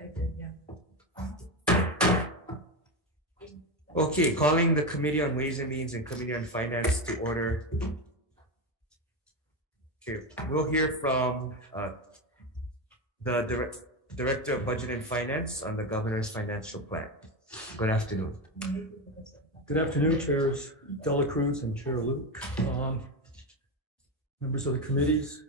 I did, yeah. Okay, calling the Committee on Ways and Means and Committee on Finance to order. Okay, we'll hear from the Director of Budget and Finance on the Governor's Financial Plan. Good afternoon. Good afternoon, Chairs Dela Cruz and Chair Luke. Members of the committees,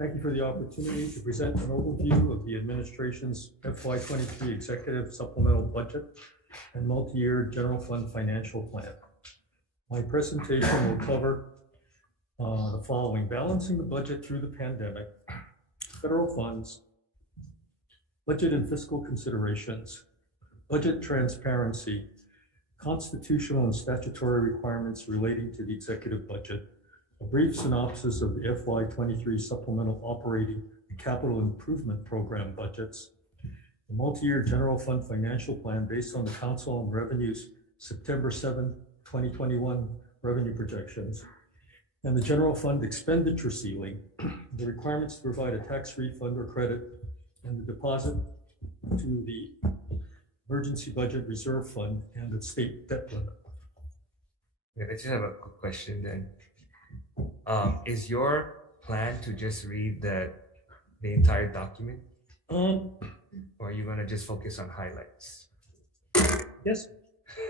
thank you for the opportunity to present an overview of the administration's FY23 Executive Supplemental Budget and Multi-Year General Fund Financial Plan. My presentation will cover the following: balancing the budget through the pandemic, federal funds, budget and fiscal considerations, budget transparency, constitutional and statutory requirements relating to the executive budget, a brief synopsis of the FY23 Supplemental Operating and Capital Improvement Program budgets, the multi-year general fund financial plan based on the Council on Revenue's September 7, 2021 revenue projections, and the general fund expenditure ceiling, the requirements to provide a tax refund or credit, and the deposit to the Emergency Budget Reserve Fund and the state debt limit. Yeah, I just have a quick question then. Is your plan to just read the entire document? Or are you gonna just focus on highlights? Yes,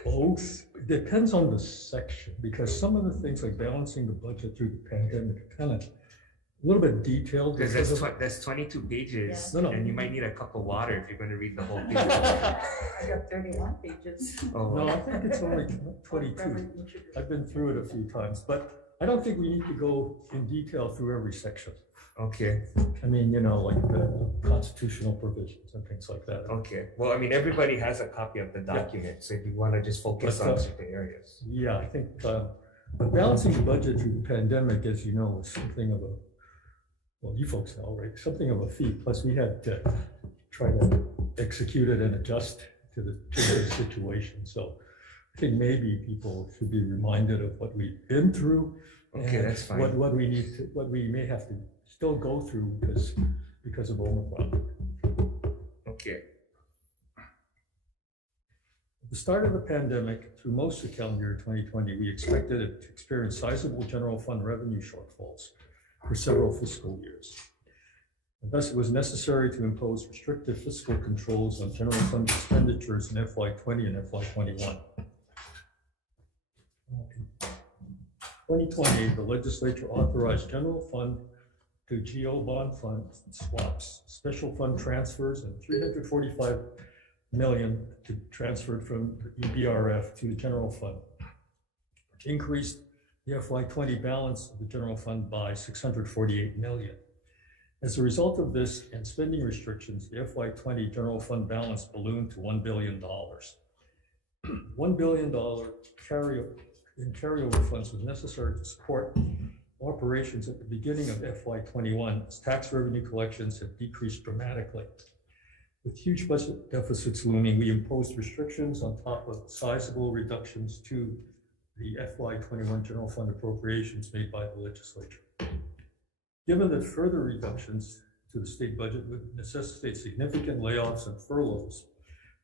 both. It depends on the section, because some of the things like balancing the budget through the pandemic are kind of a little bit detailed. Because that's 22 pages, yeah. No. And you might need a cup of water if you're going to read the whole page. I got 31 pages. Oh, no, I think it's only 22. I've been through it a few times, but I don't think we need to go in detail through every section. Okay. I mean, you know, like the constitutional provisions and things like that. Okay. Well, I mean, everybody has a copy of the document, so if you want to just focus on certain areas. Yeah, I think but balancing the budget through the pandemic, as you know, is something of a, well, you folks know, right? Something of a feat. Plus, we had to try to execute it and adjust to the situation. So I think maybe people should be reminded of what we've been through. Okay, that's fine. What we need to, what we may have to still go through because of Omicron. Okay. At the start of the pandemic, through most of calendar year 2020, we expected it to experience sizable general fund revenue shortfalls for several fiscal years. And thus, it was necessary to impose restrictive fiscal controls on general fund expenditures in FY20 and FY21. In 2020, the legislature authorized general fund to GO bond fund swaps, special fund transfers, and $345 million to transferred from the EBRF to the general fund, which increased the FY20 balance of the general fund by $648 million. As a result of this and spending restrictions, the FY20 general fund balance ballooned to $1 billion. $1 billion carryover funds was necessary to support operations at the beginning of FY21 as tax revenue collections had decreased dramatically. With huge budget deficits looming, we imposed restrictions on top of sizable reductions to the FY21 general fund appropriations made by the legislature. Given that further reductions to the state budget would necessitate significant layoffs and furloughs,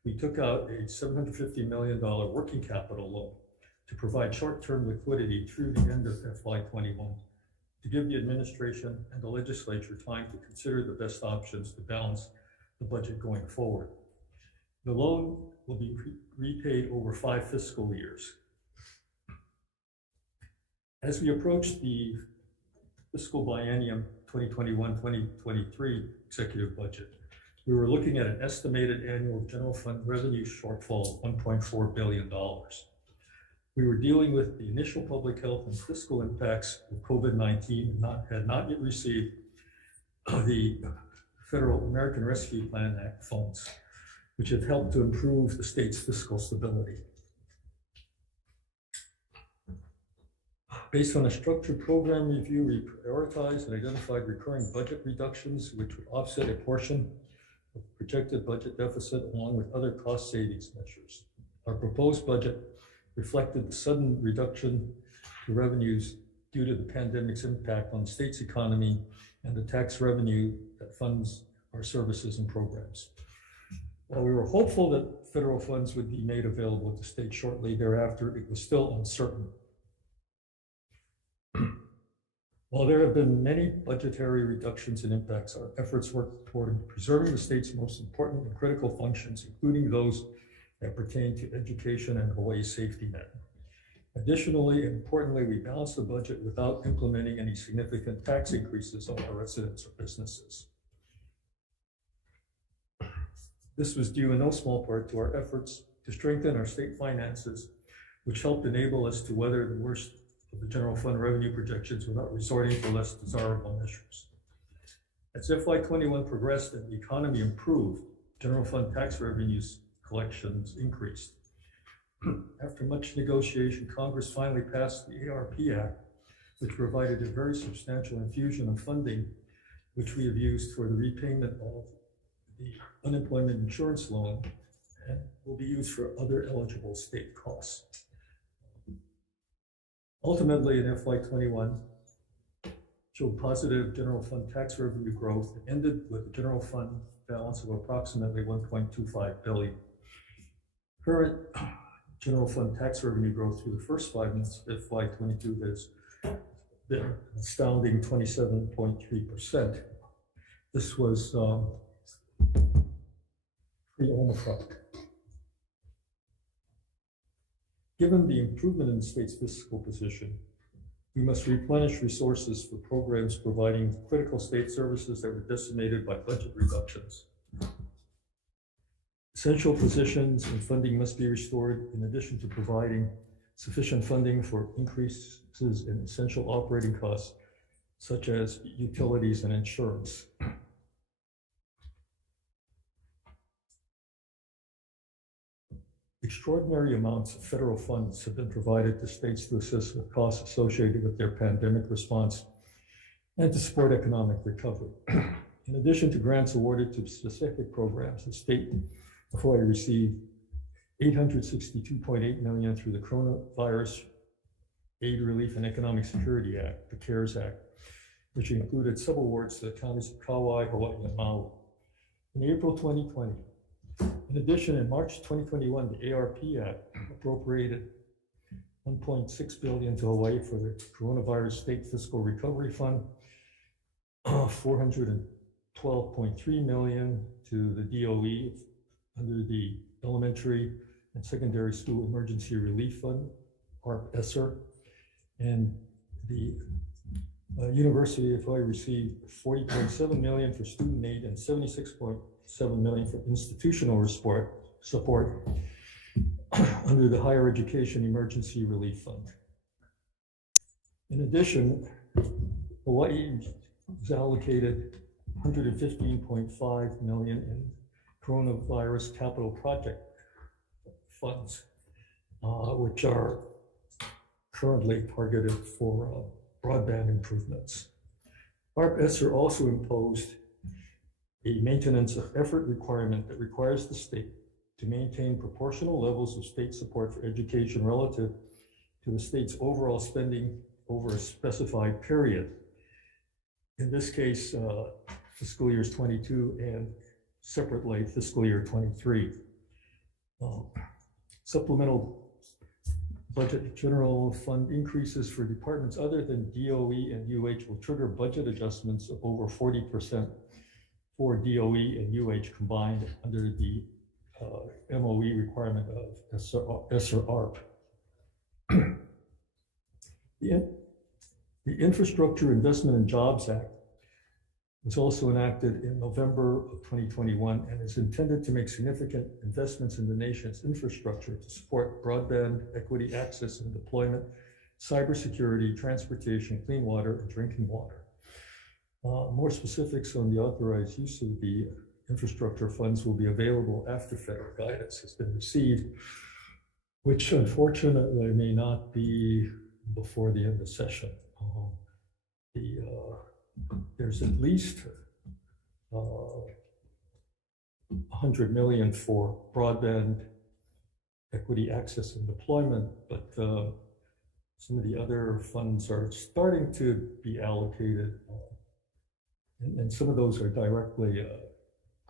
we took out a $750 million working capital loan to provide short-term liquidity through the end of FY21 to give the administration and the legislature time to consider the best options to balance the budget going forward. The loan will be repaid over 5 fiscal years. As we approach the fiscal biennium 2021-2023 executive budget, we were looking at an estimated annual general fund revenue shortfall of $1.4 billion. We were dealing with the initial public health and fiscal impacts of COVID-19 and had not yet received the Federal American Rescue Plan Act funds, which have helped to improve the state's fiscal stability. Based on a structured program review, we prioritized and identified recurring budget reductions, which would offset a portion of projected budget deficit along with other cost savings measures. Our proposed budget reflected the sudden reduction to revenues due to the pandemic's impact on the state's economy and the tax revenue that funds our services and programs. While we were hopeful that federal funds would be made available to states shortly thereafter, it was still uncertain. While there have been many budgetary reductions and impacts, our efforts work toward preserving the state's most important and critical functions, including those that pertain to education and Hawaii's safety net. Additionally, and importantly, we balanced the budget without implementing any significant tax increases on our residents or businesses. This was due in no small part to our efforts to strengthen our state finances, which helped enable us to weather the worst of the general fund revenue projections without resorting to less desirable measures. As FY21 progressed and the economy improved, general fund tax revenues collections increased. After much negotiation, Congress finally passed the ARP Act, which provided a very substantial infusion of funding, which we have used for the repayment of the unemployment insurance loan and will be used for other eligible state costs. Ultimately, in FY21, showed positive general fund tax revenue growth and ended with a general fund balance of approximately $1.25 billion. Current general fund tax revenue growth through the first 5 months of FY22 has been an astounding 27.3%. This was pre-Omicron. Given the improvement in the state's fiscal position, we must replenish resources for programs providing critical state services that were decimated by budget reductions. Essential positions and funding must be restored, in addition to providing sufficient funding for increases in essential operating costs, such as utilities and insurance. Extraordinary amounts of federal funds have been provided to states to assist with costs associated with their pandemic response and to support economic recovery. In addition to grants awarded to specific programs, the state of Hawaii received $862.8 million through the Coronavirus Aid, Relief, and Economic Security Act, the CARES Act, which included subawards to the counties of Kauai, Hawaii, and Maui. In April 2020, in addition, in March 2021, the ARP Act appropriated $1.6 billion to Hawaii for the Coronavirus State Fiscal Recovery Fund, $412.3 million to the DOE under the Elementary and Secondary School Emergency Relief Fund, ARP-ESSER, and the University of Hawaii received $40.7 million for student aid and $76.7 million for institutional support under the Higher Education Emergency Relief Fund. In addition, Hawaii was allocated $115.5 million in coronavirus capital project funds, which are currently targeted for broadband improvements. ARP-ESSER also imposed a maintenance of effort requirement that requires the state to maintain proportional levels of state support for education relative to the state's overall spending over a specified period. In this case, fiscal years 22 and separately fiscal year 23. Supplemental budget general fund increases for departments other than DOE and UH will trigger budget adjustments of over 40% for DOE and UH combined under the MOE requirement of ESSER-ARP. The Infrastructure Investment and Jobs Act was also enacted in November of 2021 and is intended to make significant investments in the nation's infrastructure to support broadband, equity access and deployment, cybersecurity, transportation, clean water, and drinking water. More specifics on the authorized use of the infrastructure funds will be available after federal guidance has been received, which unfortunately may not be before the end of session. There's at least $100 million for broadband, equity access and deployment, but some of the other funds are starting to be allocated, and some of those are directly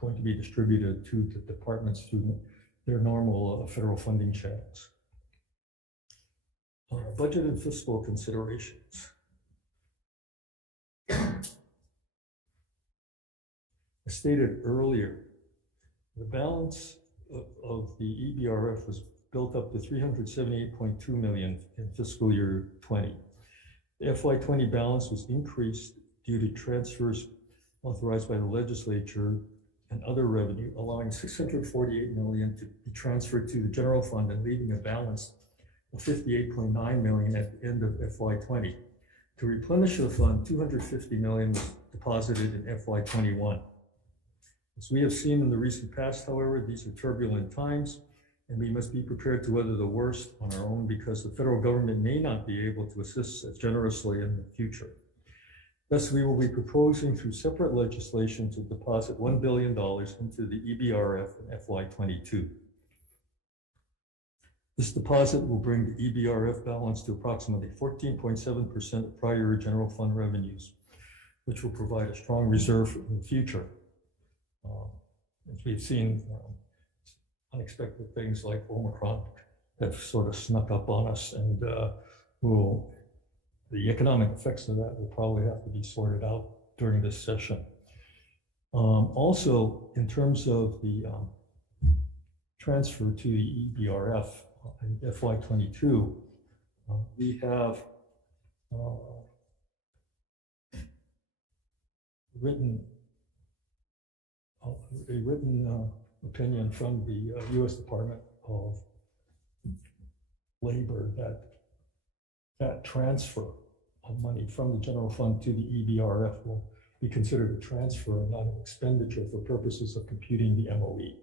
going to be distributed to the departments through their normal federal funding channels. Budget and fiscal considerations. As stated earlier, the balance of the EBRF was built up to $378.2 million in fiscal year 20. The FY20 balance was increased due to transfers authorized by the legislature and other revenue, allowing $648 million to be transferred to the general fund and leaving a balance of $58.9 million at the end of FY20. To replenish the fund, $250 million was deposited in FY21. As we have seen in the recent past, however, these are turbulent times, and we must be prepared to weather the worst on our own because the federal government may not be able to assist us generously in the future. Thus, we will be proposing through separate legislation to deposit $1 billion into the EBRF in FY22. This deposit will bring the EBRF balance to approximately 14.7% of prior year general fund revenues, which will provide a strong reserve in the future. As we've seen, unexpected things like Omicron have sort of snuck up on us, and the economic effects of that will probably have to be sorted out during this session. Also, in terms of the transfer to the EBRF in FY22, we have a written opinion from the U.S. Department of Labor that transfer of money from the general fund to the EBRF will be considered a transfer and not an expenditure for purposes of computing the MOE.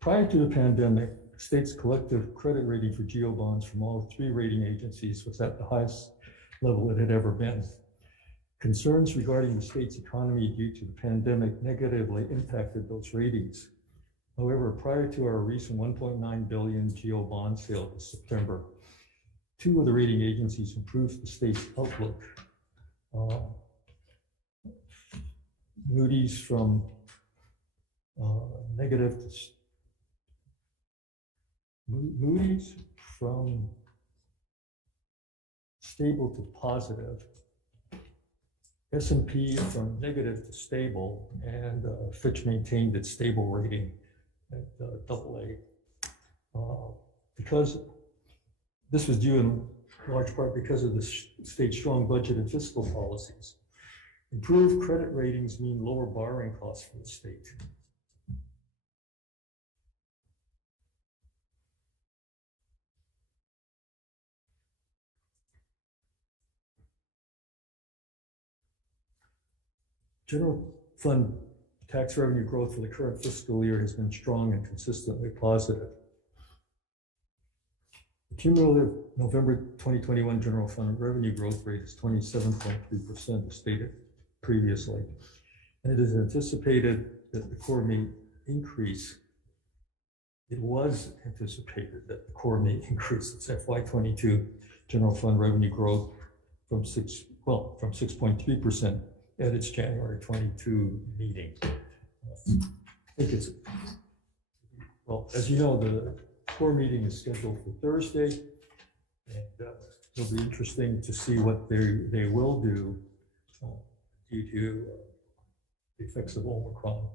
Prior to the pandemic, the state's collective credit rating for GO bonds from all three rating agencies was at the highest level it had ever been. Concerns regarding the state's economy due to the pandemic negatively impacted those ratings. However, prior to our recent $1.9 billion GO bond sale this September, two of the rating agencies improved the state's outlook. Moody's from Moody's from stable to positive, S&P from negative to stable, and Fitch maintained its stable rating at AA. Because this was due in large part because of the state's strong budget and fiscal policies. Improved credit ratings mean lower borrowing costs for the state. General fund tax revenue growth for the current fiscal year has been strong and consistently positive. The cumulative November 2021 general fund revenue growth rate is 27.3%, as stated previously. And it is anticipated that the core may increase. It was anticipated that the core may increase its FY22 general fund revenue growth from 6.3% at its January 22 meeting. I think it's, well, as you know, the core meeting is scheduled for Thursday, and it'll be interesting to see what they will do due to the effects of Omicron.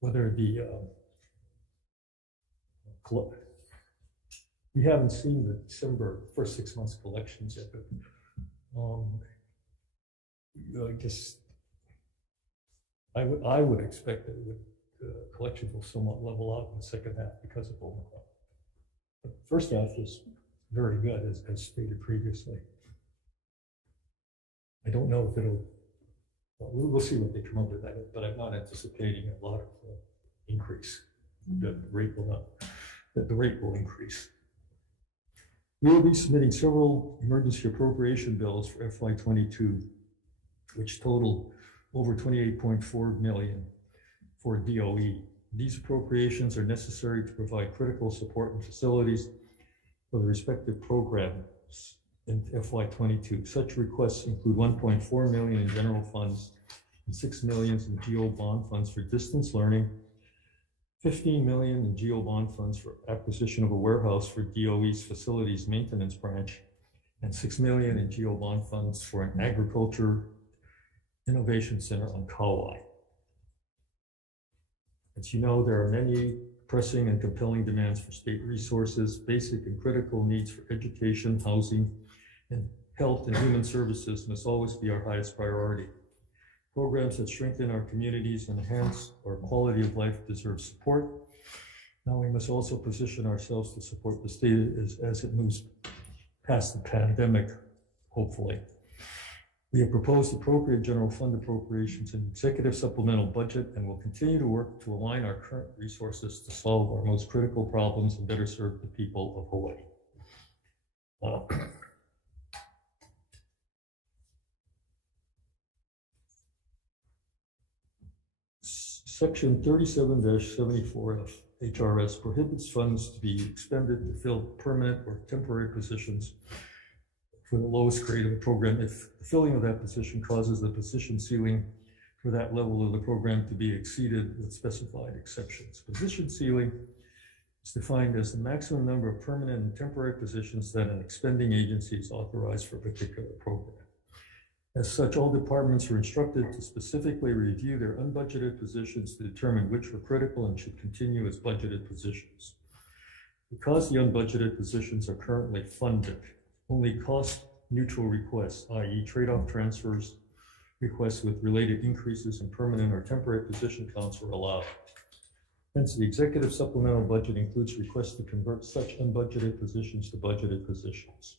Whether the we haven't seen the December first 6 months collections yet, but I guess I would expect that collections will somewhat level out in the second half because of Omicron. But the first half is very good, as stated previously. I don't know if it'll, well, we'll see what they come up with that, but I'm not anticipating a lot of increase. The rate will increase. We will be submitting several emergency appropriation bills for FY22, which total over $28.4 million for DOE. These appropriations are necessary to provide critical support and facilities for the respective programs in FY22. Such requests include 1.4 million in general funds and 6 million in GO bond funds for distance learning, 15 million in GO bond funds for acquisition of a warehouse for DOE's facilities maintenance branch, and 6 million in GO bond funds for an agriculture innovation center on Kauai. As you know, there are many pressing and compelling demands for state resources. Basic and critical needs for education, housing, and health and human services must always be our highest priority. Programs that strengthen our communities and enhance our quality of life deserve support. Now we must also position ourselves to support the state as it moves past the pandemic, hopefully. We have proposed appropriate general fund appropriations in the executive supplemental budget and will continue to work to align our current resources to solve our most critical problems and better serve the people of Hawaii. Section 37-74F HRS prohibits funds to be expended to fill permanent or temporary positions for the lowest grade of the program if the filling of that position causes the position ceiling for that level of the program to be exceeded with specified exceptions. Position ceiling is defined as the maximum number of permanent and temporary positions that an expending agency is authorized for a particular program. As such, all departments are instructed to specifically review their unbudgeted positions to determine which are critical and should continue as budgeted positions. Because the unbudgeted positions are currently funded, only cost-neutral requests, i.e. trade-off transfers, requests with related increases in permanent or temporary position counts are allowed. Hence, the executive supplemental budget includes requests to convert such unbudgeted positions to budgeted positions.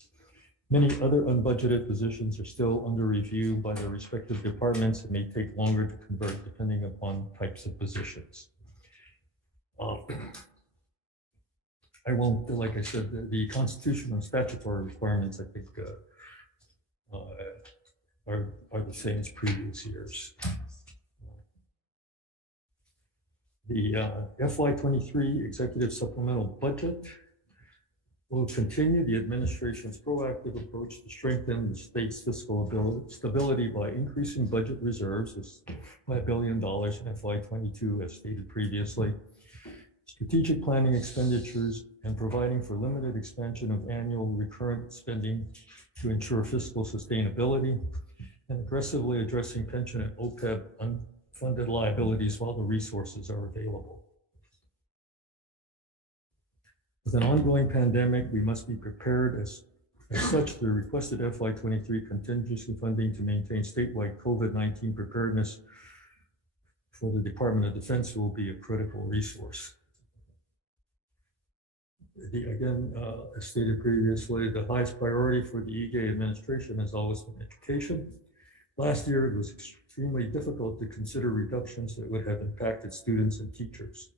Many other unbudgeted positions are still under review by their respective departments and may take longer to convert depending upon types of positions. I won't, like I said, the constitutional and statutory requirements, I think, are the same as previous years. The FY23 executive supplemental budget will continue the administration's proactive approach to strengthen the state's fiscal stability by increasing budget reserves by $1 billion in FY22, as stated previously, strategic planning expenditures, and providing for limited expansion of annual recurrent spending to ensure fiscal sustainability, and aggressively addressing pension and OPEB unfunded liabilities while the resources are available. With an ongoing pandemic, we must be prepared. As such, the requested FY23 contingency funding to maintain statewide COVID-19 preparedness for the Department of Defense will be a critical resource. Again, as stated previously, the highest priority for the EGA administration has always been education. Last year, it was extremely difficult to consider reductions that would have impacted students and teachers.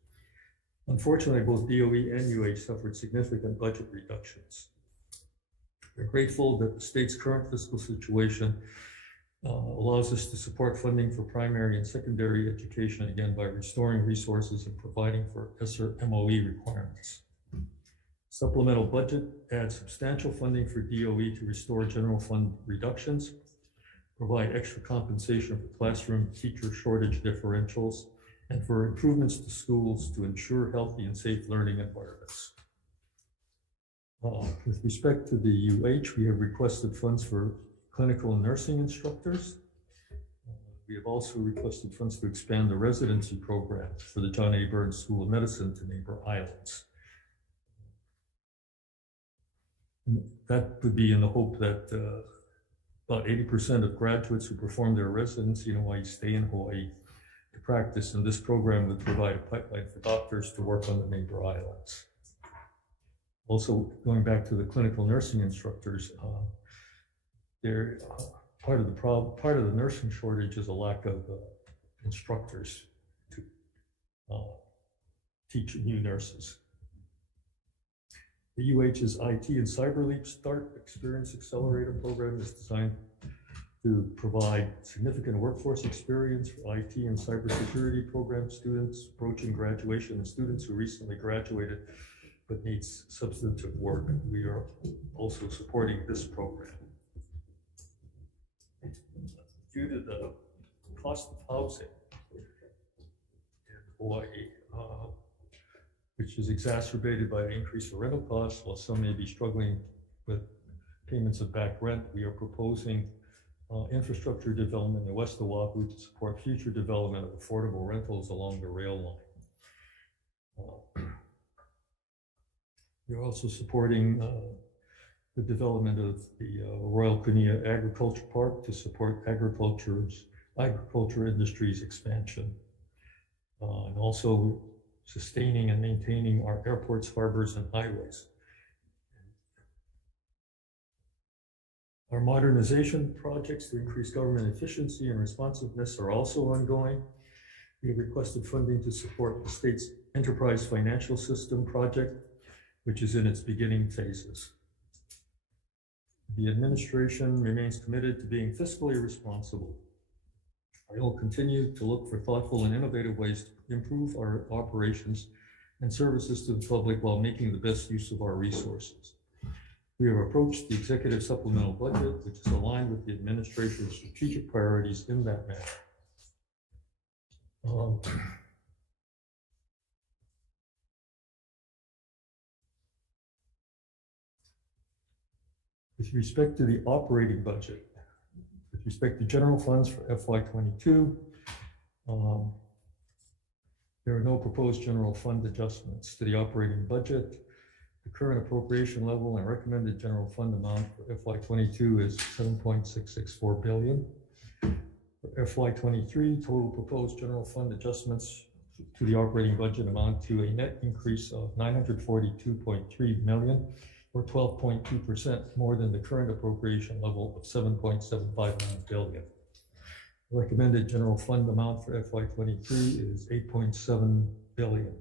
Unfortunately, both DOE and UH suffered significant budget reductions. We're grateful that the state's current fiscal situation allows us to support funding for primary and secondary education, again, by restoring resources and providing for ESSER MOE requirements. Supplemental budget adds substantial funding for DOE to restore general fund reductions, provide extra compensation for classroom teacher shortage differentials, and for improvements to schools to ensure healthy and safe learning environments. With respect to the UH, we have requested funds for clinical and nursing instructors. We have also requested funds to expand the residency program for the John A. Burns School of Medicine to neighbor islands. That would be in the hope that about 80% of graduates who perform their residency in Hawaii stay in Hawaii to practice, and this program would provide a pipeline for doctors to work on the neighbor islands. Also, going back to the clinical nursing instructors, they're part of the nursing shortage is a lack of instructors to teach new nurses. The UH's IT and Cyber Leap Start Experience Accelerator program is designed to provide significant workforce experience for IT and cybersecurity program students approaching graduation and students who recently graduated but needs substantive work. We are also supporting this program. Due to the cost of housing in Hawaii, which is exacerbated by the increase of rental costs, while some may be struggling with payments of back rent, we are proposing infrastructure development in West Oahu to support future development of affordable rentals along the rail line. We're also supporting the development of the Royal Kunia Agriculture Park to support agriculture industry's expansion. And also sustaining and maintaining our airports, harbors, and highways. Our modernization projects to increase government efficiency and responsiveness are also ongoing. We have requested funding to support the state's enterprise financial system project, which is in its beginning phases. The administration remains committed to being fiscally responsible. I will continue to look for thoughtful and innovative ways to improve our operations and services to the public while making the best use of our resources. We have approached the executive supplemental budget, which is aligned with the administration's strategic priorities in that manner. With respect to the operating budget, with respect to general funds for FY22, there are no proposed general fund adjustments to the operating budget. The current appropriation level and recommended general fund amount for FY22 is $7.664 billion. For FY23, total proposed general fund adjustments to the operating budget amount to a net increase of $942.3 million, or 12.2% more than the current appropriation level of $7.759 billion. The recommended general fund amount for FY23 is $8.7 billion.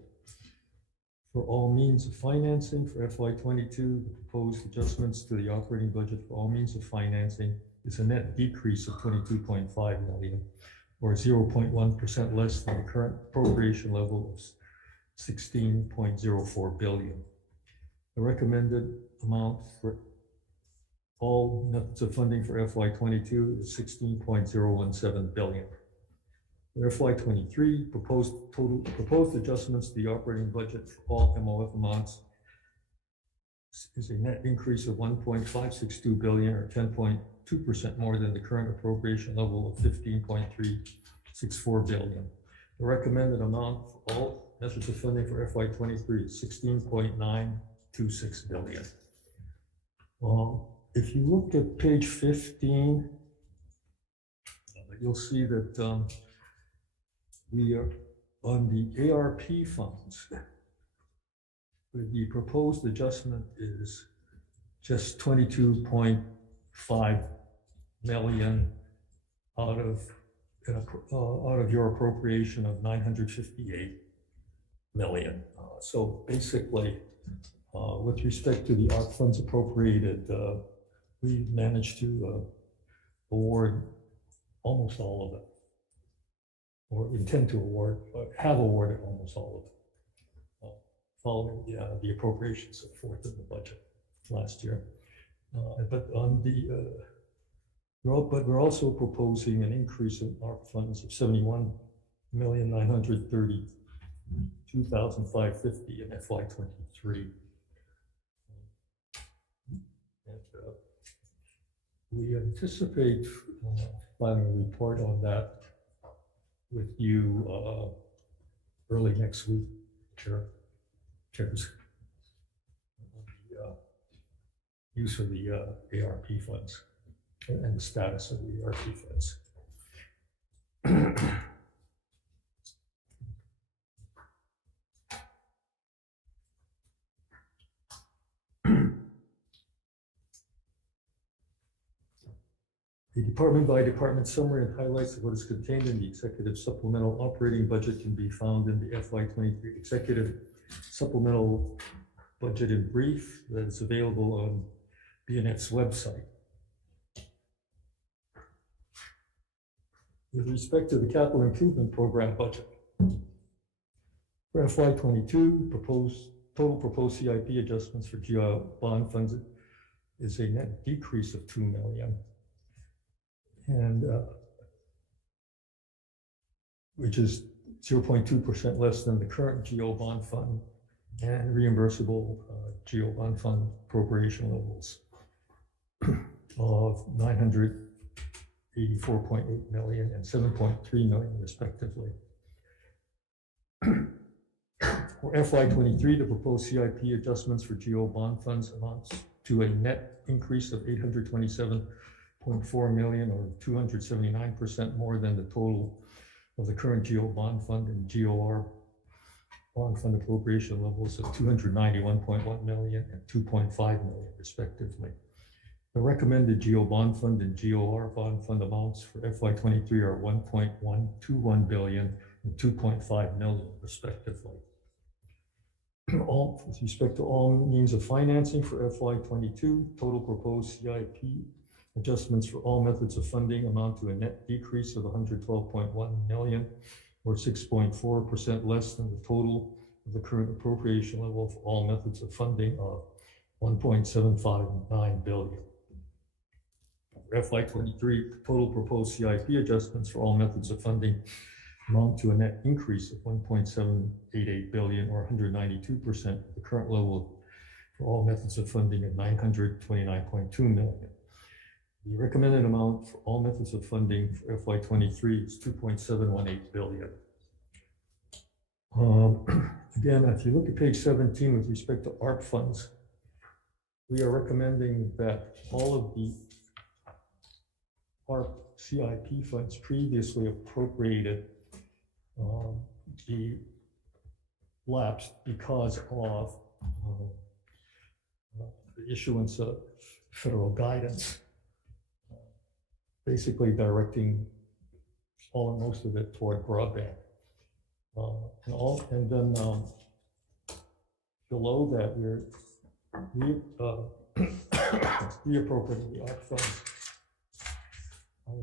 For all means of financing for FY22, the proposed adjustments to the operating budget for all means of financing is a net decrease of $22.5 million, or 0.1% less than the current appropriation level of $16.04 billion. The recommended amount for all methods of funding for FY22 is $16.017 billion. For FY23, proposed adjustments to the operating budget for all MOF amounts is a net increase of $1.562 billion, or 10.2% more than the current appropriation level of $15.364 billion. The recommended amount for all methods of funding for FY23 is $16.926 billion. If you look at page 15, you'll see that we are on the ARP funds. The proposed adjustment is just 22.5 million out of your appropriation of 958 million. So basically, with respect to the ARP funds appropriated, we managed to award almost all of it, or intend to award, or have awarded almost all of it, following the appropriations set forth in the budget last year. But on the but we're also proposing an increase in ARP funds of 71,932,550 in FY23. We anticipate filing a report on that with you early next week, Chairs, the use of the ARP funds and the status of the ARP funds. The department-by-department summary and highlights of what is contained in the executive supplemental operating budget can be found in the FY23 executive supplemental budget in brief that is available on BNF's website. With respect to the capital improvement program budget, for FY22, proposed total proposed CIP adjustments for GO bond funds is a net decrease of 2 million. And which is 0.2% less than the current GO bond fund and reimbursable GO bond fund appropriation levels of 984.8 million and 7.3 million respectively. For FY23, the proposed CIP adjustments for GO bond funds amounts to a net increase of 827.4 million, or 279% more than the total of the current GO bond fund and GOR bond fund appropriation levels of 291.1 million and 2.5 million respectively. The recommended GO bond fund and GOR bond fund amounts for FY23 are 1.121 billion and 2.5 million respectively. With respect to all means of financing for FY22, total proposed CIP adjustments for all methods of funding amount to a net decrease of 112.1 million, or 6.4% less than the total of the current appropriation level for all methods of funding of 1.759 billion. For FY23, total proposed CIP adjustments for all methods of funding amount to a net increase of 1.788 billion, or 192% of the current level for all methods of funding of 929.2 million. The recommended amount for all methods of funding for FY23 is 2.718 billion. Again, if you look at page 17 with respect to ARP funds, we are recommending that all of the ARP CIP funds previously appropriated be lapsed because of the issuance of federal guidance, basically directing all or most of it toward broadband. And then below that, we're reappropriating the ARP funds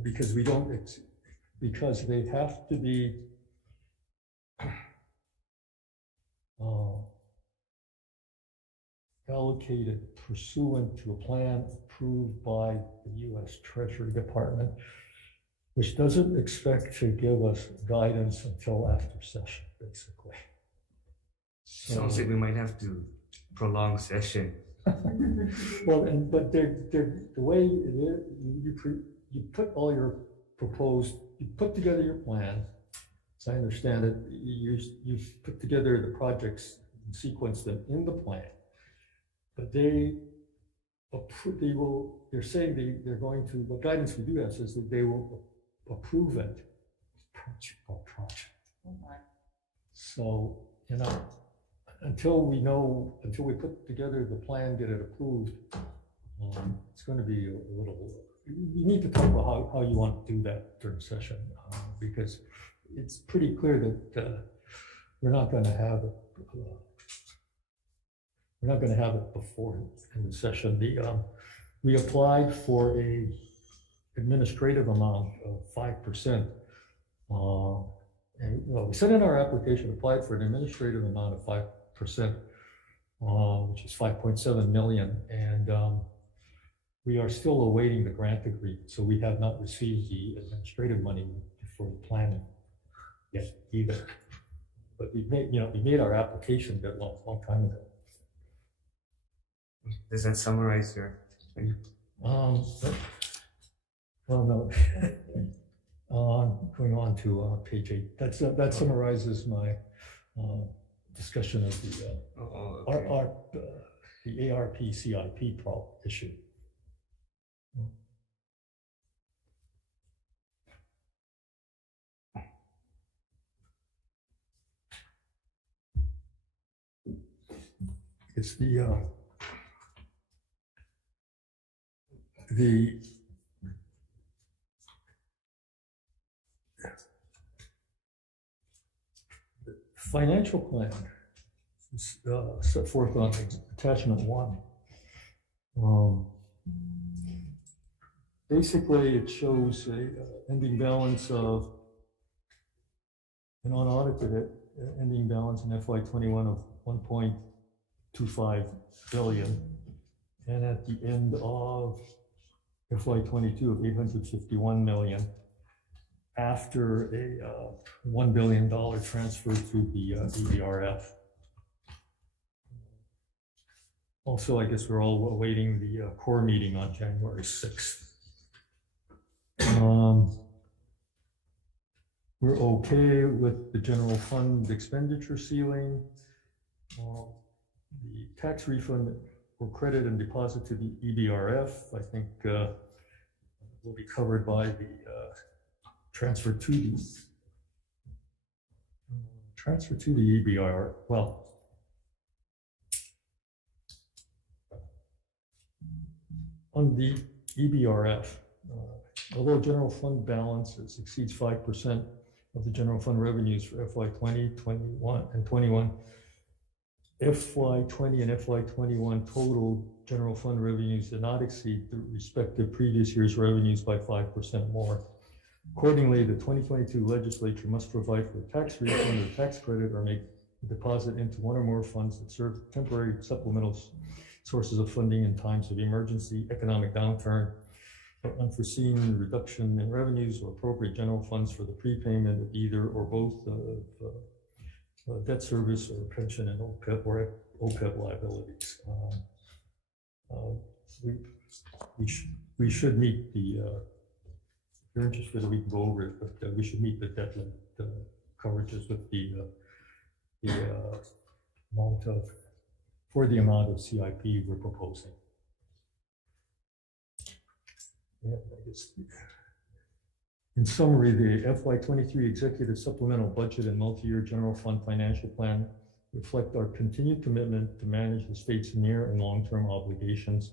because we don't, because they have to be allocated pursuant to a plan approved by the U.S. Treasury Department, which doesn't expect to give us guidance until after session, basically. Sounds like we might have to prolong session. Well, but the way it is, you put all your proposed, you put together your plan. As I understand it, you've put together the projects and sequenced them in the plan, but they're saying they're going to, what guidance we do have says that they will approve it. Project. So, until we put together the plan, get it approved, it's going to be a little, you need to talk about how you want to do that during session, because it's pretty clear that we're not going to have it. We're not going to have it before in the session. We applied for a administrative amount of 5%. And we sent in our application, applied for an administrative amount of 5%, which is 5.7 million. And we are still awaiting the grant agreement. So we have not received the administrative money for the planning yet either. But we made our application that long time ago. Does that summarize your? Well, no. Going on to page 8. That summarizes my discussion of the the ARP CIP issue. It's the financial plan is set forth on attachment 1. Basically, it shows a ending balance of an unaudited ending balance in FY21 of $1.25 billion. And at the end of FY22 of $851 million, after a $1 billion transfer to the EBRF. Also, I guess we're all awaiting the core meeting on January 6th. We're okay with the general fund expenditure ceiling. The tax refund or credit and deposit to the EBRF, I think will be covered by the transfer to the EBR. Well, on the EBRF, although general fund balance exceeds 5% of the general fund revenues for FY20, 21, and 21, FY20 and FY21 total general fund revenues did not exceed the respective previous year's revenues by 5% more. Accordingly, the 2022 legislature must provide for a tax refund or tax credit or make a deposit into one or more funds that serve temporary supplemental sources of funding in times of emergency, economic downturn, or unforeseen reduction in revenues, or appropriate general funds for the prepayment of either or both debt service or pension and OPEB or OPEB liabilities. We should meet the, if you're interested, we can go over it, but we should meet the debt limit coverages with the amount of, for the amount of CIP we're proposing. Yeah, I guess. In summary, the FY23 Executive Supplemental Budget and Multi-Year General Fund Financial Plan reflect our continued commitment to manage the state's near and long-term obligations,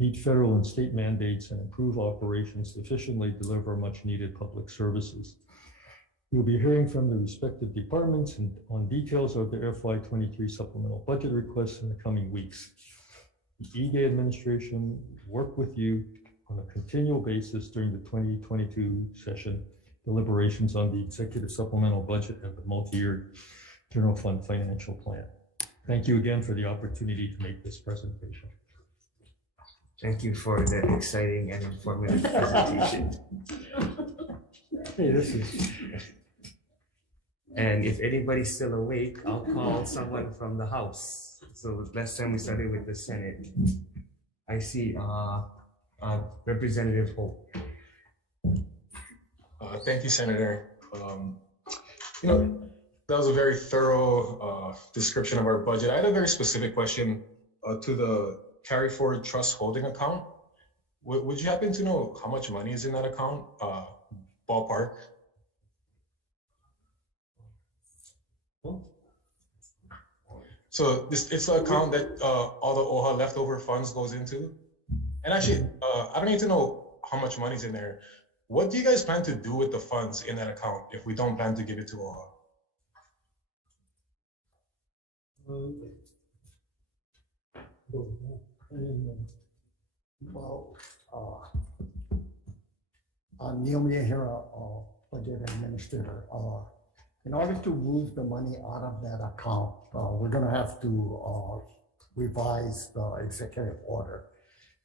meet federal and state mandates, and improve operations to efficiently deliver much-needed public services. You'll be hearing from the respective departments on details of their FY23 supplemental budget requests in the coming weeks. The EGA administration will work with you on a continual basis during the 2022 session deliberations on the executive supplemental budget and the multi-year general fund financial plan. Thank you again for the opportunity to make this presentation. Thank you for that exciting and informative presentation. Hey, this is. And if anybody's still awake, I'll call someone from the House. So last time we started with the Senate. I see Representative Hope. Thank you, Senator. That was a very thorough description of our budget. I had a very specific question to the carry forward trust holding account. Would you happen to know how much money is in that account? Ballpark? So it's the account that all the OHA leftover funds goes into. And actually, I don't need to know how much money's in there. What do you guys plan to do with the funds in that account if we don't plan to give it to OHA? Well, Neil Miyahira, budget administrator. In order to move the money out of that account, we're going to have to revise the executive order.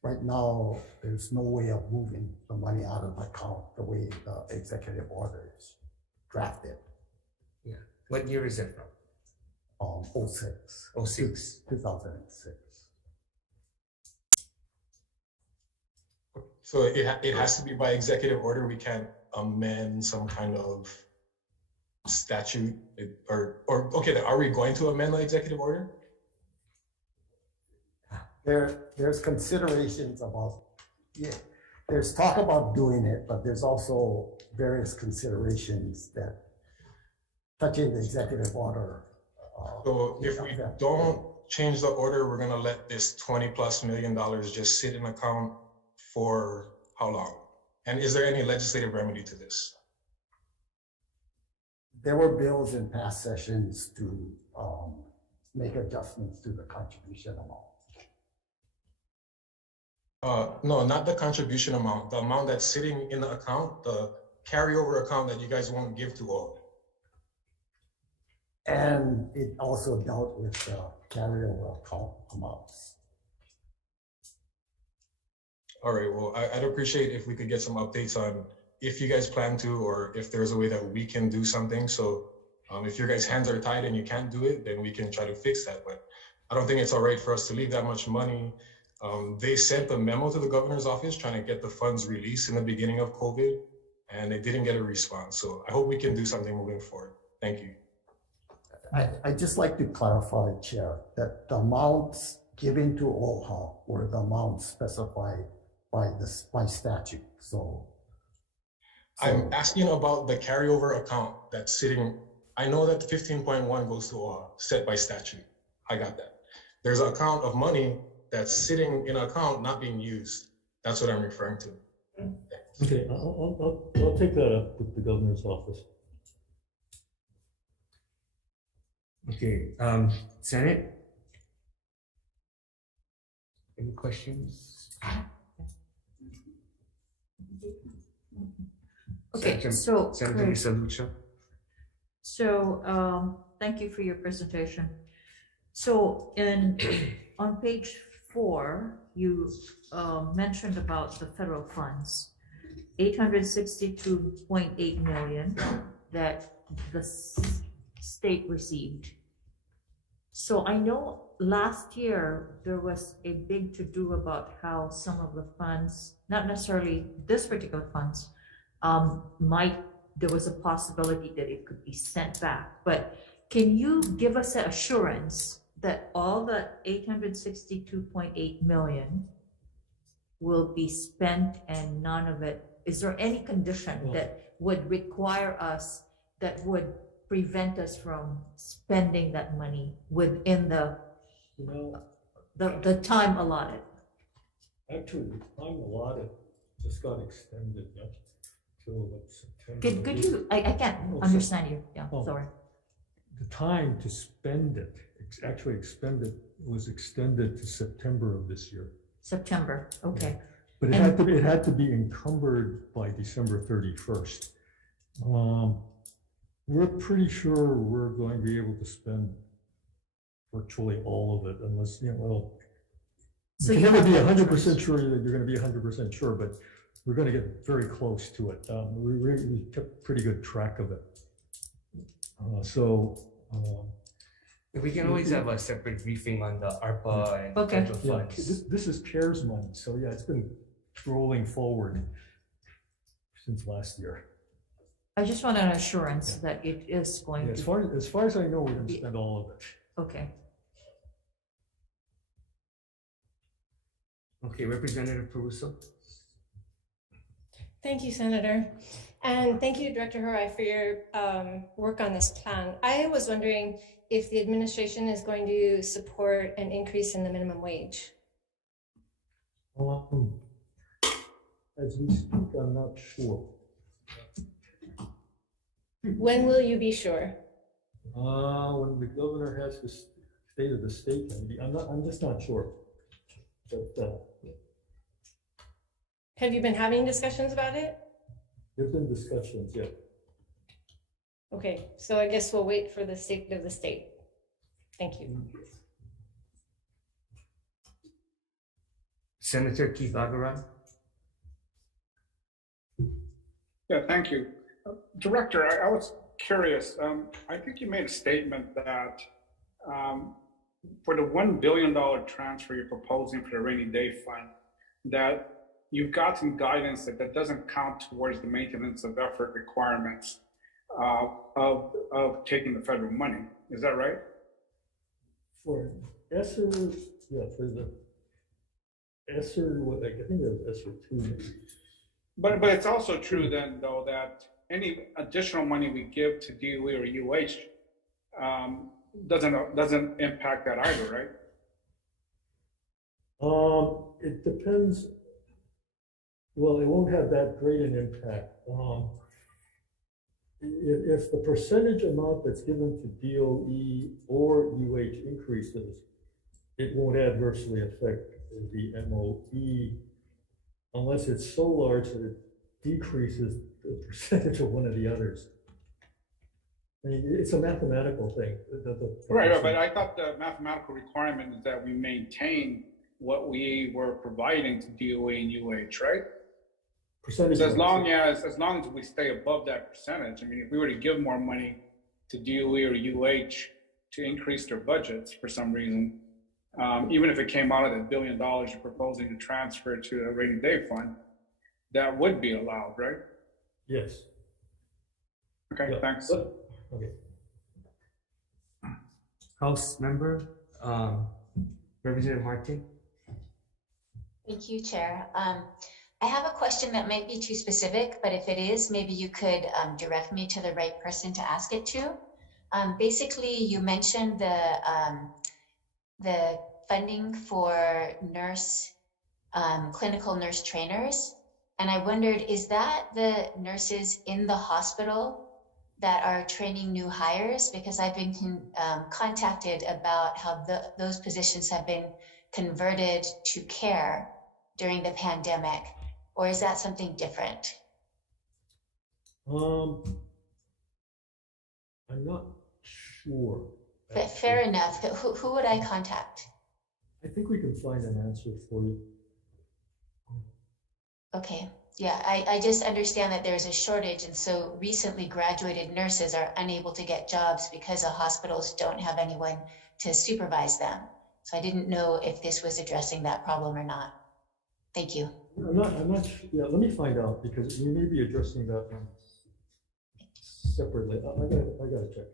Right now, there's no way of moving the money out of the account the way the executive order is drafted. Yeah. What year is it from? 06. 06. 2006. So it has to be by executive order. We can't amend some kind of statute or okay, are we going to amend the executive order? There's considerations about, yeah, there's talk about doing it, but there's also various considerations that touching the executive order. So if we don't change the order, we're gonna let this $20+ million just sit in account for how long? And is there any legislative remedy to this? There were bills in past sessions to make adjustments to the contribution amount. No, not the contribution amount, the amount that's sitting in the account, the carryover account that you guys won't give to all. And it also dealt with carryover account amounts. All right, well, I'd appreciate if we could get some updates on if you guys plan to, or if there's a way that we can do something. So if your guys' hands are tied and you can't do it, then we can try to fix that. But I don't think it's all right for us to leave that much money. They sent a memo to the governor's office trying to get the funds released in the beginning of COVID, and they didn't get a response. So I hope we can do something moving forward. Thank you. I'd just like to clarify, Chair, that the amounts given to OHA were the amounts specified by statute. So I'm asking about the carryover account that's sitting. I know that 15.1 goes to OHA, set by statute. I got that. There's an account of money that's sitting in an account not being used. That's what I'm referring to. Okay, I'll take that up with the governor's office. Okay, Senate? Any questions? Okay, Senator- so, Senator great. Lisa Lucha? So, thank you for your presentation. So on page 4, you mentioned about the federal funds, 862.8 million that the state received. So I know last year there was a big to-do about how some of the funds, not necessarily this particular funds, there was a possibility that it could be sent back. But can you give us an assurance that all the 862.8 million will be spent and none of it, is there any condition that would require us, that would prevent us from spending that money within the time allotted? Actually, the time allotted just got extended, yeah, till September. Could you, I can't understand you, yeah, sorry. The time to spend it, actually expended, was extended to September of this year. September, okay. But it had to be encumbered by December 31st. We're pretty sure we're going to be able to spend virtually all of it, unless, So you you can never be have no 100% sure that you're going to be 100% sure, but we're going to get very close to it. We kept pretty good track of it. We can always have a separate briefing on the ARPA and federal Yeah, funds. this is CARES money, so yeah, it's been rolling forward since last year. I just want an assurance that it is going Yeah, to. as far as I know, we're going to spend all of it. Okay. Okay, Representative Peruso? Thank you, Senator. And thank you, Director Harai, for your work on this plan. I was wondering if the administration is going to support an increase in the minimum wage. As we speak, I'm not sure. When will you be sure? When the governor has his state of the state, maybe. I'm just not sure. But Have you been having discussions about it? there's been discussions, yeah. Okay, so I guess we'll wait for the state of the state. Thank you. Senator Keith Agaran? Yeah, thank you. Director, I was curious. I think you made a statement that for the $1 billion transfer you're proposing for the rainy day fund, that you've gotten guidance that doesn't count towards the maintenance of effort requirements of taking the federal money. Is that right? For ESSER, yeah, for the ESSER, I think it was ESSER 2 maybe. But it's also true then, though, that any additional money we give to DOE or UH doesn't impact that either, right? It depends. Well, it won't have that great an impact. If the percentage amount that's given to DOE or UH increases, it won't adversely affect the MOE unless it's so large that it decreases the percentage of one of the others. I mean, it's a mathematical thing. Right, but I thought the mathematical requirement is that we maintain what we were providing to DOE and UH, right? Percentage. So as long as we stay above that percentage, I mean, if we were to give more money to DOE or UH to increase their budgets for some reason, even if it came out of the $1 billion you're proposing to transfer to a rainy day fund, that would be allowed, right? Yes. Okay, Yeah. thanks. Okay. House member, Representative Martin. Thank you, Chair. I have a question that might be too specific, but if it is, maybe you could direct me to the right person to ask it to. Basically, you mentioned the funding for clinical nurse trainers. And I wondered, is that the nurses in the hospital that are training new hires? Because I've been contacted about how those positions have been converted to care during the pandemic, or is that something different? I'm not sure. But fair enough. Who would I contact? I think we can find an answer for you. Okay. Yeah, I just understand that there's a shortage, and so recently graduated nurses are unable to get jobs because the hospitals don't have anyone to supervise them. So I didn't know if this was addressing that problem or not. Thank you. I'm not sure. Yeah, let me find out, because we may be addressing that one separately. I gotta check.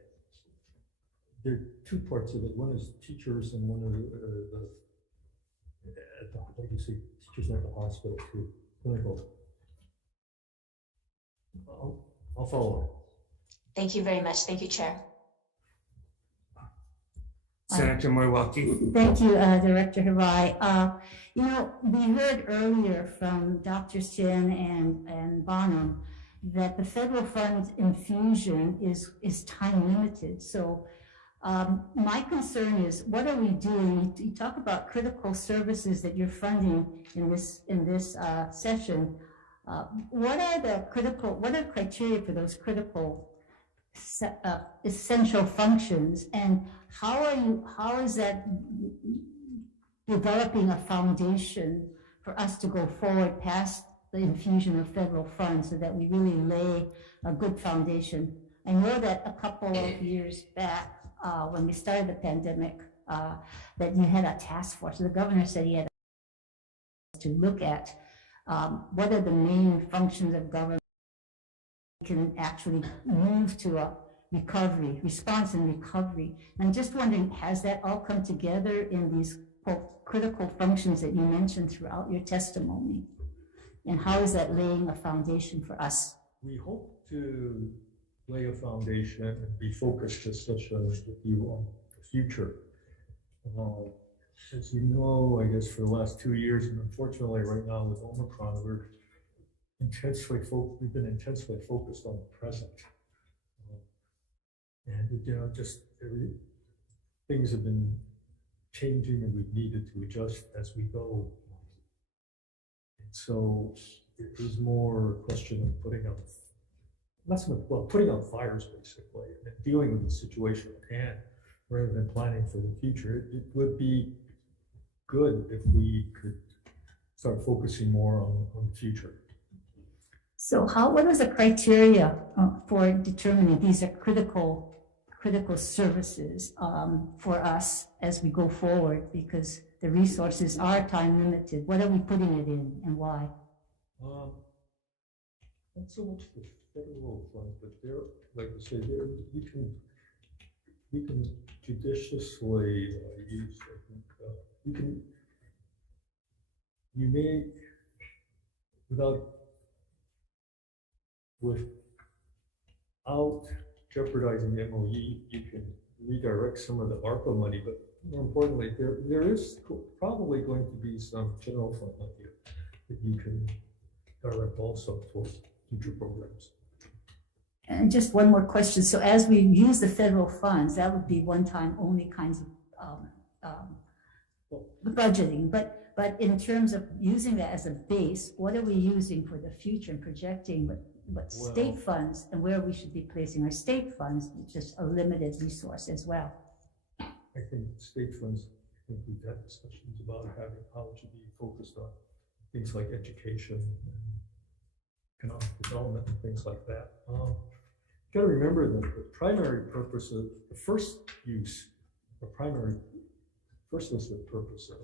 There are two parts of it. One is teachers, and one is like you say, teachers at the hospital too, clinical. I'll follow up. Thank you very much. Thank you, Chair. Senator Moriwaki. Thank you, Director Harai. You know, we heard earlier from Dr. Sin and Bonham that the federal fund infusion is time limited. So my concern is, what are we doing? You talk about critical services that you're funding in this session. What are criteria for those critical essential functions, and how is that developing a foundation for us to go forward past the infusion of federal funds, so that we really lay a good foundation? I know that a couple of years back, when we started the pandemic, that you had a task force. The governor said he had to look at what are the main functions of government can actually move to a response and recovery. I'm just wondering, has that all come together in these critical functions that you mentioned throughout your testimony? And how is that laying a foundation for us? We hope to lay a foundation and be focused as such a view on the future. As you know, I guess for the last 2 years, and unfortunately right now with Omicron, we've been intensely focused on the present. And things have been changing, and we've needed to adjust as we go. And so it was more a question of putting out fires, basically, and dealing with the situation at hand, rather than planning for the future. It would be good if we could start focusing more on the future. So what is the criteria for determining these are critical services for us as we go forward, because the resources are time limited? What are we putting it in, and why? Not so much the federal fund, but there, like I say, there we can judiciously use. I think you may, without jeopardizing the MOE, you can redirect some of the ARPA money, but more importantly, there is probably going to be some general fund money that you can direct also towards future programs. And just one more question. So as we use the federal funds, that would be one-time only kinds of budgeting. But in terms of using that as a base, what are we using for the future and projecting but state funds and where we should be placing our state funds, is just a limited resource as well. I think state funds, I think we've had discussions about having how it should be focused on things like education, economic development, and things like that. You got to remember that the primary purpose of the first use, the primary first listed purpose of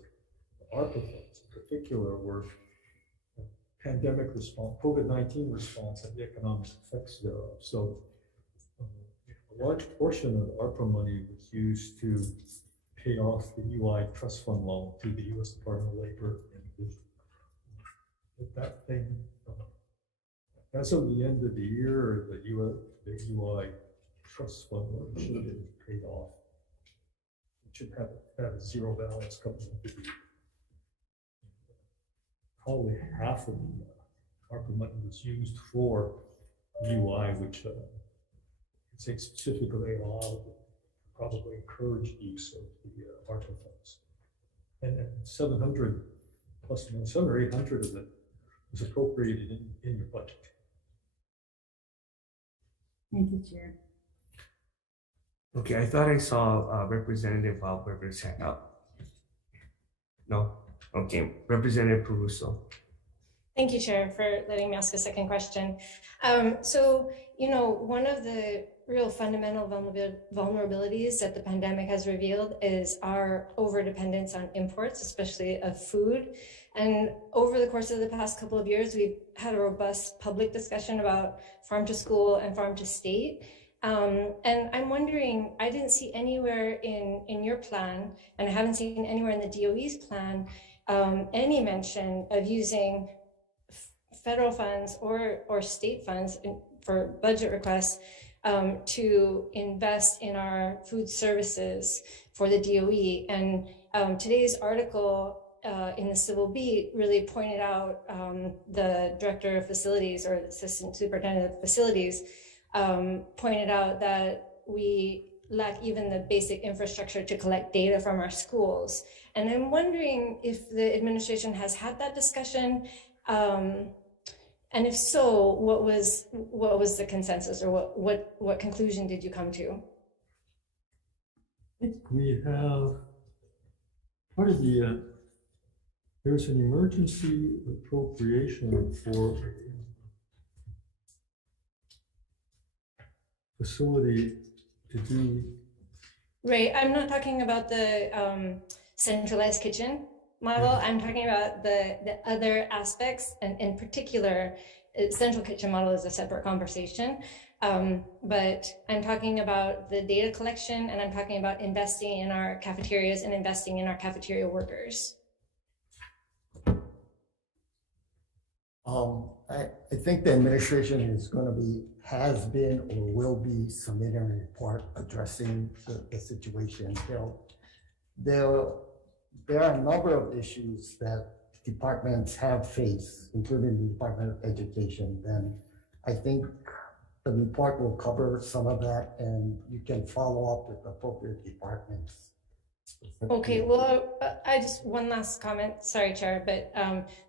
ARPA funds in particular were pandemic response, COVID-19 response, and the economic effects thereof. So a large portion of ARPA money was used to pay off the UI trust fund loan to the U.S. Department of Labor. And that thing, as of the end of the year, the UI trust fund loan should have been paid off. It should have a zero balance coming into the year. Probably half of the ARPA money was used for UI, which I'd say specifically allowed, probably encouraged use of the ARPA funds. And then 700 plus, 700 or 800 of it was appropriated in your budget. Thank you, Chair. Okay, I thought I saw Representative Valverde's hand up. No? Okay, Representative Peruso. Thank you, Chair, for letting me ask a second question. So, one of the real fundamental vulnerabilities that the pandemic has revealed is our overdependence on imports, especially of food. And over the course of the past couple of years, we've had a robust public discussion about farm to school and farm to state. And I'm wondering, I didn't see anywhere in your plan, and I haven't seen anywhere in the DOE's plan, any mention of using federal funds or state funds for budget requests to invest in our food services for the DOE. And today's article in the Civil Beat really pointed out the director of facilities or the assistant superintendent of facilities pointed out that we lack even the basic infrastructure to collect data from our schools. And I'm wondering if the administration has had that discussion, and if so, what was the consensus, or what conclusion did you come to? I think we have part of the there's an emergency appropriation for a facility to do. Right, I'm not talking about the centralized kitchen model. I'm talking about the other aspects, and in particular, central kitchen model is a separate conversation. But I'm talking about the data collection, and I'm talking about investing in our cafeterias and investing in our cafeteria workers. I think the administration is going to has been or will be submitting a report addressing the situation. There are a number of issues that departments have faced, including the Department of Education. And I think the report will cover some of that, and you can follow up with appropriate departments. Okay, well, I just, one last comment, sorry, Chair, but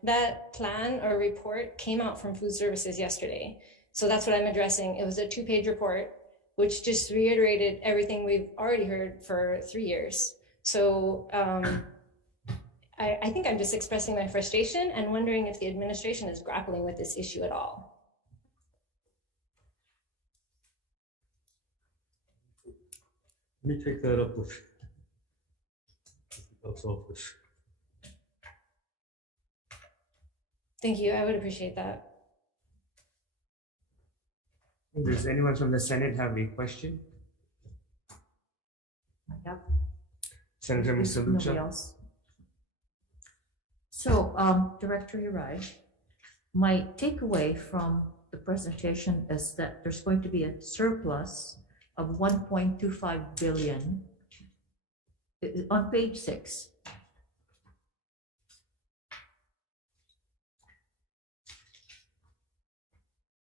that plan or report came out from Food Services yesterday. So that's what I'm addressing. It was a 2-page report, which just reiterated everything we've already heard for 3 years. So I think I'm just expressing my frustration and wondering if the administration is grappling with this issue at all. Let me take that up with the office. Thank you. I would appreciate that. Does anyone from the Senate have a question? Yep. Senator Mr. Nobody Lucha? else? So, Director Uri, my takeaway from the presentation is that there's going to be a surplus of 1.25 billion on page 6.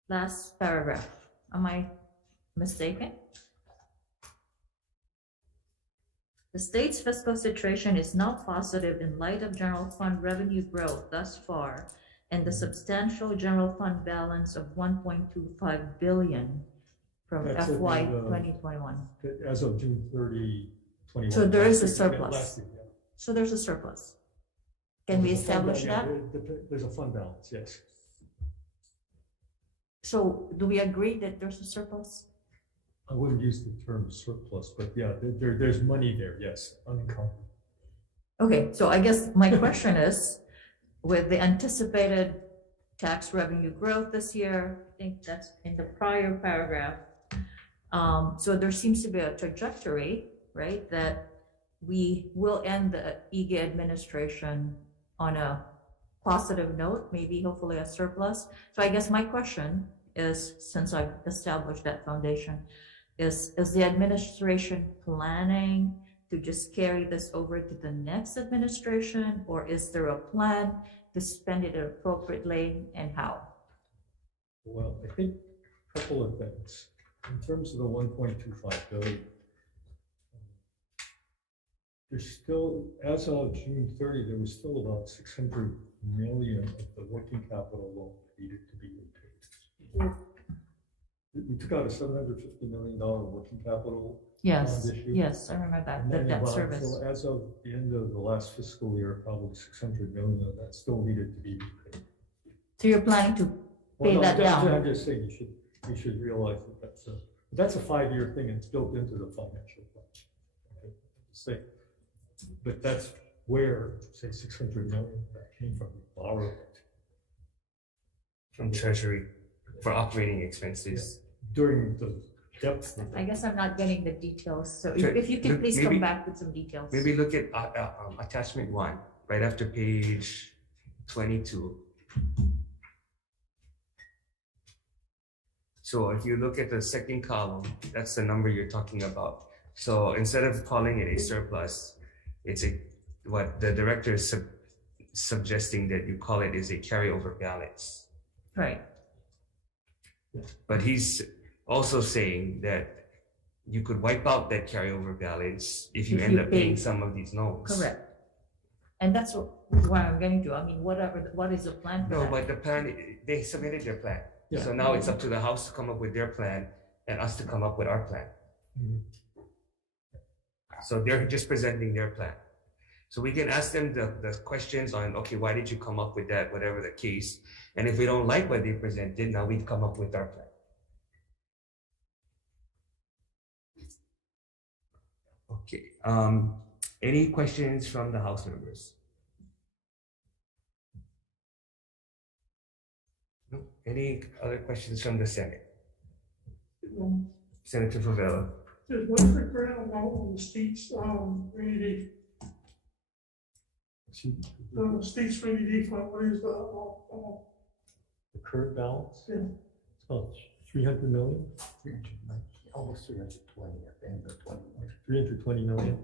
Last paragraph. Am I mistaken? The state's fiscal situation is now positive in light of general fund revenue growth thus far and the substantial general fund balance of 1.25 billion from That's at FY the, 2021. As of June 30, 21. So there is a Last year, surplus. last year, yeah. So there's a surplus. Can we There's a fund establish that? There's a fund balance, yes. So do we agree that there's a surplus? I wouldn't use the term surplus, but yeah, there's money there, yes, unencumbered. Okay, so I guess my question is, with the anticipated tax revenue growth this year, I think that's in the prior paragraph. So there seems to be a trajectory, right, that we will end the EGA administration on a positive note, maybe hopefully a surplus. So I guess my question is, since I've established that foundation, is the administration planning to just carry this over to the next administration, or is there a plan to spend it appropriately, and how? Well, I think a couple of things. In terms of the 1.25 billion, there's still, as of June 30, there was still about 600 million of the working capital loan needed to be repaid. We took out a $750 million working capital Yes, bond issue. yes, I remember And that, then that about, service. so as of the end of the last fiscal year, probably 600 million of that still needed to be repaid. So you're planning to Well, pay no, that down? I'm just saying you should realize that that's a 5-year thing and it's built into the financial plan. Okay? Say, but that's where, say, 600 million that came from, borrowed it From Treasury for operating expenses. during the depth. I guess I'm not getting the details, so Sure. if you could please come Maybe- back with some details. Maybe look at attachment 1, right after page 22. So if you look at the second column, that's the number you're talking about. So instead of calling it a surplus, it's what the director is suggesting that you call it is a carryover balance. Right, But he's also saying that you could wipe out that carryover balance if you If end you up paying pay- some of these loans. correct. And that's why I'm getting to, I mean, what is the plan for No, that? but the plan, they submitted their plan. Yeah. So now it's up to the House to come up with their plan and us to come up with our plan. Mhm. So they're just presenting their plan. So we can ask them the questions on, okay, why did you come up with that, whatever the case. And if we don't like what they presented, now we come up with our plan. Okay, any questions from the House members? No? Any other questions from the Senate? Senator Favela. What's the current amount on the state's rainy day, the state's rainy day fund? What is The current balance? Yeah. It's about 300 million, 390, almost 320 at the end of 21. 320 million.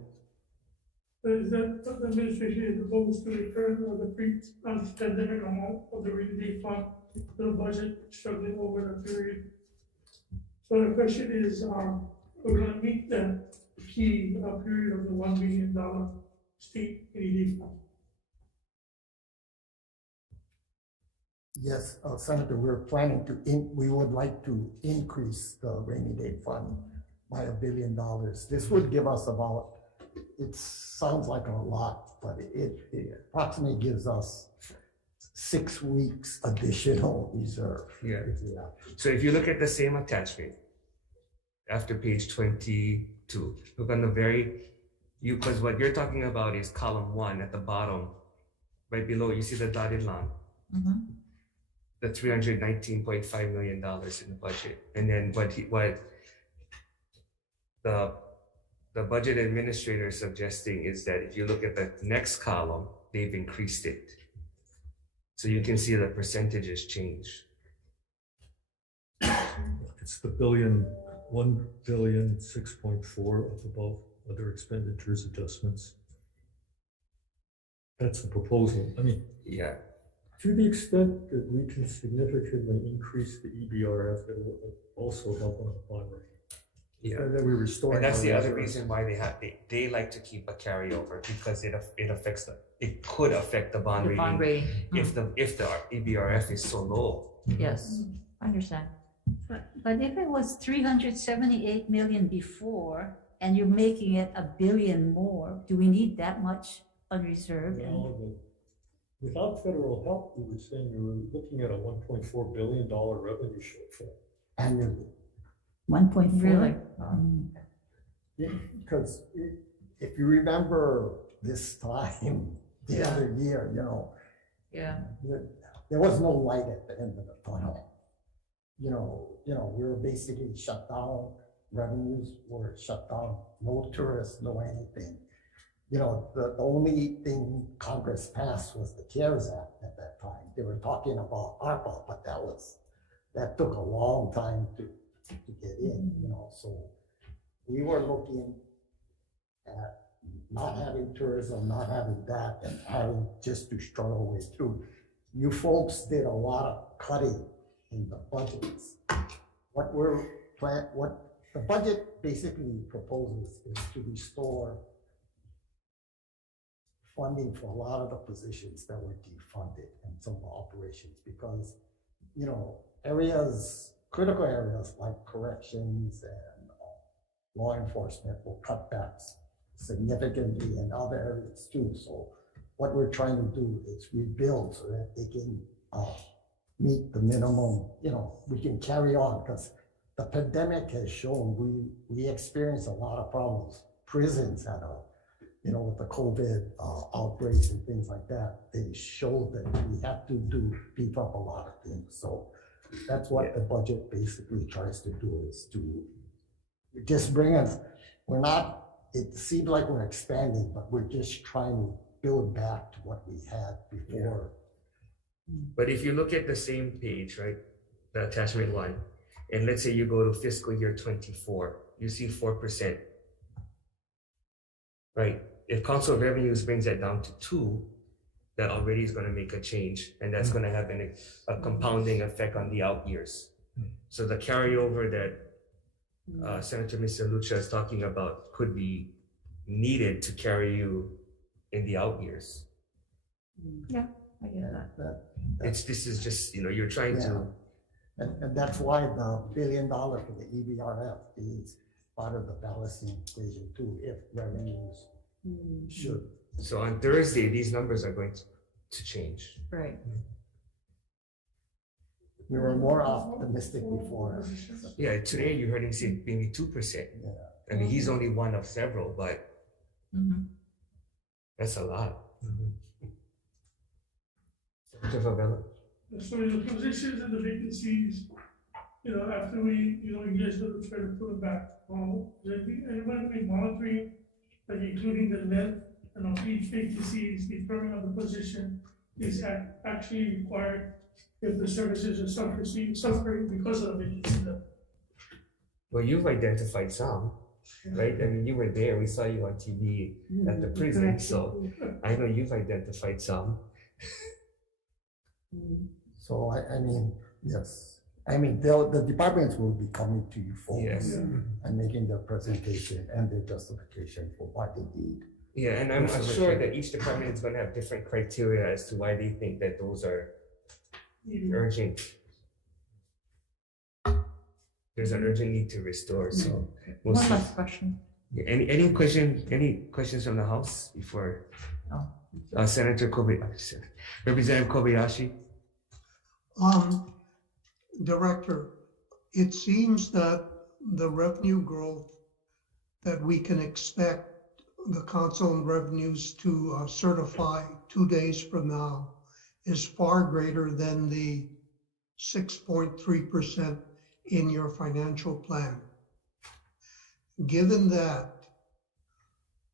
is that the administration is proposed to return the pre-pandemic amount of the rainy day fund to the budget struggling over the period? So the question is, we're gonna meet the key period of the $1 billion state rainy day fund. Yes, Senator, we're planning to, we would like to increase the rainy day fund by $1 billion. This would give us about, it sounds like a lot, but it approximately gives us 6 weeks additional reserve. Yeah. Yeah. So if you look at the same attachment, after page 22, look on the because what you're talking about is column 1 at the bottom, right below, you see the dotted line, Mhm. the $319.5 million in the budget. And then what the budget administrator is suggesting is that if you look at the next column, they've increased it. So you can see the percentages change. It's the 1,006.4 up above other expenditures adjustments. That's the proposal. I mean, Yeah. to the extent that we can significantly increase the EBRF, it will also help on the bond rate. Yeah. And then we restore. And that's our the other reserves. reason why they like to keep a carryover, because it could affect the bond The bond rating rating. if the EBRF is so low. Yes, I understand. But if it was 378 million before, and you're making it $1 billion more, do we need that much unreserved? No, but without federal help, we were saying we were looking at a $1.4 billion revenue shortfall. Annually. 1.4? Really? Because if you remember this time, the other year, Yeah. there was no light at the end of the tunnel. We were basically shut down, revenues were shut down, no tourists, no anything. The only thing Congress passed was the CARES Act at that time. They were talking about ARPA, but that took a long time to get in, so we were looking at not having tourism, not having that, and having just to struggle way through. You folks did a lot of cutting in the budgets. What the budget basically proposes is to restore funding for a lot of the positions that were defunded and some of the operations, because, critical areas like corrections and law enforcement will cut back significantly in other areas too. So what we're trying to do is rebuild so that they can meet the minimum, we can carry on, because the pandemic has shown we experienced a lot of problems. Prisons had with the COVID outbreaks and things like that, they showed that we have to beef up a lot of things. So that's what the budget basically tries to do, is to just bring us, it seems like we're expanding, but we're just trying to build back to what we had before. But if you look at the same page, right, the attachment line, and let's say you go to fiscal year 24, you see 4%, right? If council revenues brings that down to 2, that already is going to make a change, and that's going to have a compounding effect on the out years. So the carryover that Senator Mr. Lucha is talking about could be needed to carry you in the out years. Yeah, I get that. This is just, you're trying to. And that's why the $1 billion for the EBRF is part of the balancing equation too, if revenues should. So on Thursday, these numbers are going to change. Right. We were more optimistic before. Yeah, today you heard him say maybe 2%. Yeah. I mean, he's only one of several, but that's a lot. Senator Favela? So the positions and the vacancies, after we, you guys will try to put it back. Anyone be monitoring, like including the length and of each vacancy, is determining of the position is actually required if the services are suffering because of the vacancy. Well, you've identified some, right? I mean, you were there. We saw you on TV at the prison, so I know you've identified some. So I mean, yes. I mean, the departments will be coming to you folks and making their presentation and their justification for what they need. Yeah, and I'm sure that each department is going to have different criteria as to why they think that those are urgent. There's an urgent need to restore. So we'll One see. last question. Yeah, any questions from the House before Senator Kobayashi, Representative Kobayashi? Director, it seems that the revenue growth that we can expect the council and revenues to certify 2 days from now is far greater than the 6.3% in your financial plan. Given that,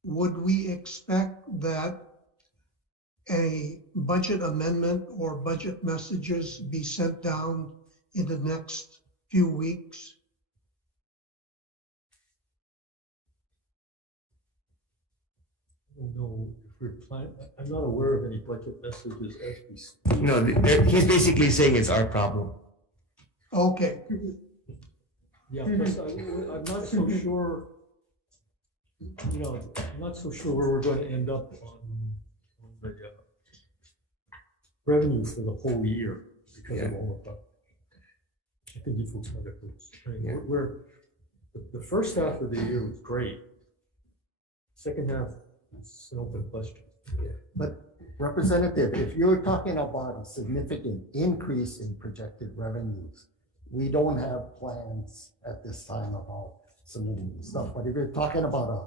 would we expect that a budget amendment or budget messages be sent down in the next few weeks? I don't know if we're planning, I'm not aware of any budget messages as we speak. No, he's basically saying it's our problem. Okay. Yeah, plus I'm not so sure, I'm not so sure where we're going to end up on the revenue for the whole year because of all of that. I think you folks know that. I mean, the first half of the year was great. Second half is an open question. But Representative, if you're talking about a significant increase in projected revenues, we don't have plans at this time about submitting the stuff. But if you're talking about a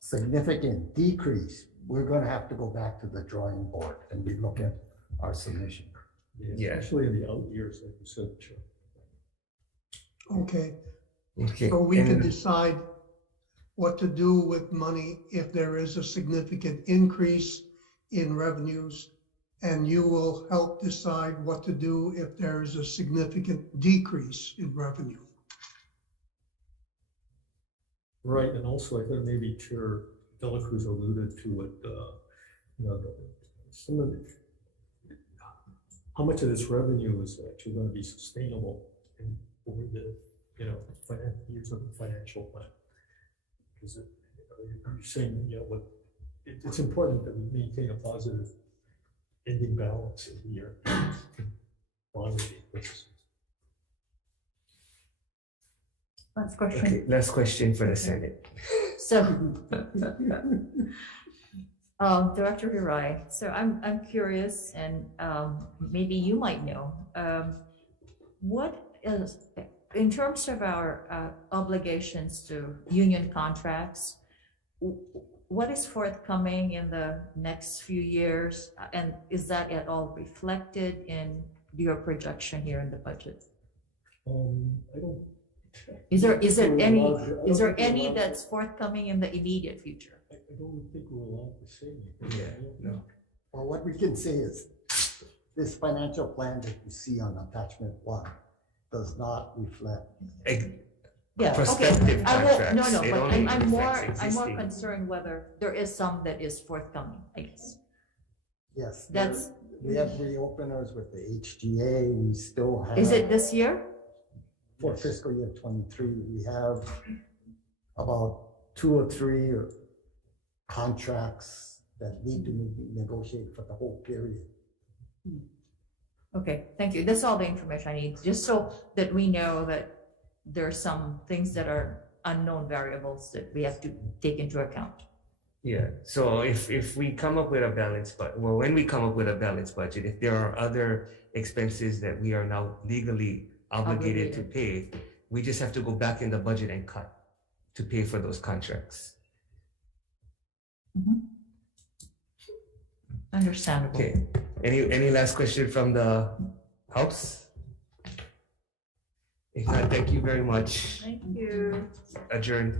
significant decrease, we're going to have to go back to the drawing board and we look at our submission. Yeah. Especially in the out years, like you said, sure. Okay, Okay. so we can and- decide what to do with money if there is a significant increase in revenues, and you will help decide what to do if there is a significant decrease in revenue. Right, and also I think maybe Chair Delacruz alluded to it, some of the, how much of this revenue is actually going to be sustainable over the, years of the financial plan. Because you're saying, it's important that we maintain a positive ending balance of the year. Last question. Okay, last question for the Senate. So, Director Hirai, so I'm curious, and maybe you might know, what is, in terms of our obligations to union contracts, what is forthcoming in the next few years, and is that at all reflected in your projection here in the budget? I don't. Is there think any we're that's forthcoming in the immediate future? I don't think we're allowed to say anything. Yeah, no. Well, what we can say is this financial plan that you see on attachment 1 does not reflect. Yeah, Prospective okay. I won't, no, contracts. It but only I'm more reflects existing. concerned whether there is some that is forthcoming, I guess. Yes. That's, We have reopeners with the HGA. We still have. is it this year? For fiscal year 23, we have about 2 or 3 contracts that need to be negotiated for the whole period. Okay, thank you. That's all the information I need, just so that we know that there are some things that are unknown variables that we have to take into account. Yeah, so if we come up with a balanced budget, well, when we come up with a balanced budget, if there are other expenses that we are now legally obligated to pay, we just have to go back in the budget and cut to pay for those contracts. Understandable. Okay, any last question from the House? If not, thank you very much. Thank you. Adjourned.